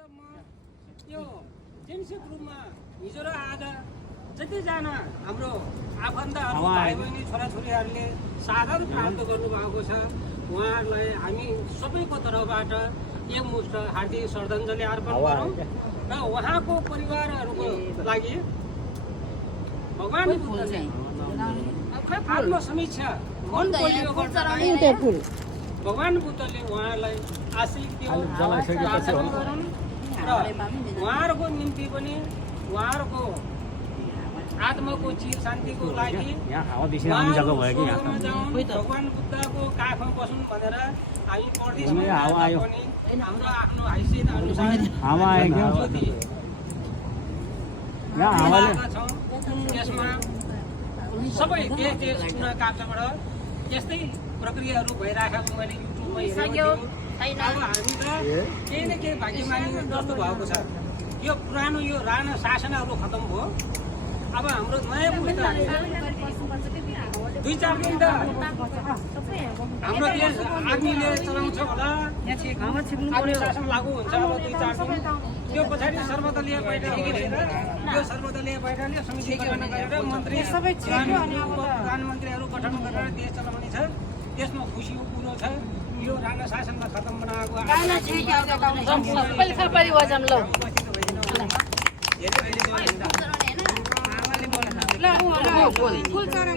सन्दर्भमा यो जेन्ट्स ग्रुपमा हिजो र आज जतिजना हाम्रो आफन्तहरू भाइ बहिनी छोराछोरीहरूले सागर प्राप्त गर्नुभएको छ उहाँहरूलाई हामी सबैको तर्फबाट एकमुष्ट हार्दिक श्रद्धाञ्जली अर्पण गरौँ र उहाँको परिवारहरूको लागि भगवान् बुद्धले आत्मसमीक्षा मन बोलियो भगवान् बुद्धले उहाँलाई आशीष दियो प्रार्थना गरौँ र उहाँहरूको निम्ति पनि उहाँहरूको आत्माको चिर शान्तिको लागि भगवान् बुद्धको काखमा बसौँ भनेर हामी प्रदेशमा पनि हाम्रो आफ्नो हैसियत अनुसार छौँ। यसमा सबै देश देश कुना काप्चाबाट यस्तै प्रक्रियाहरू भइराखेको मैले युट्युबमा हेरेको थिएँ। अब हामी त केही न केही भाग्यमानी जस्तो भएको छ। यो पुरानो यो राणा शासनहरू खतम भयो। अब हाम्रो नयाँ पुस्ता 2-4 दिन त हाम्रो देश आर्मीले चलाउँछ होला आर्मी शासन लागू हुन्छ अब 2-4 दिन त्यो पछाडि सर्वदलीय बैठक गरेर यो सर्वदलीय बैठकले समिति गठन गरेर मन्त्री प्रधानमन्त्रीहरू गठन गरेर देश चलाउने छ। त्यसमा खुसीको कुरो छ यो राणा शासनलाई खतम बनाएको फुल चरा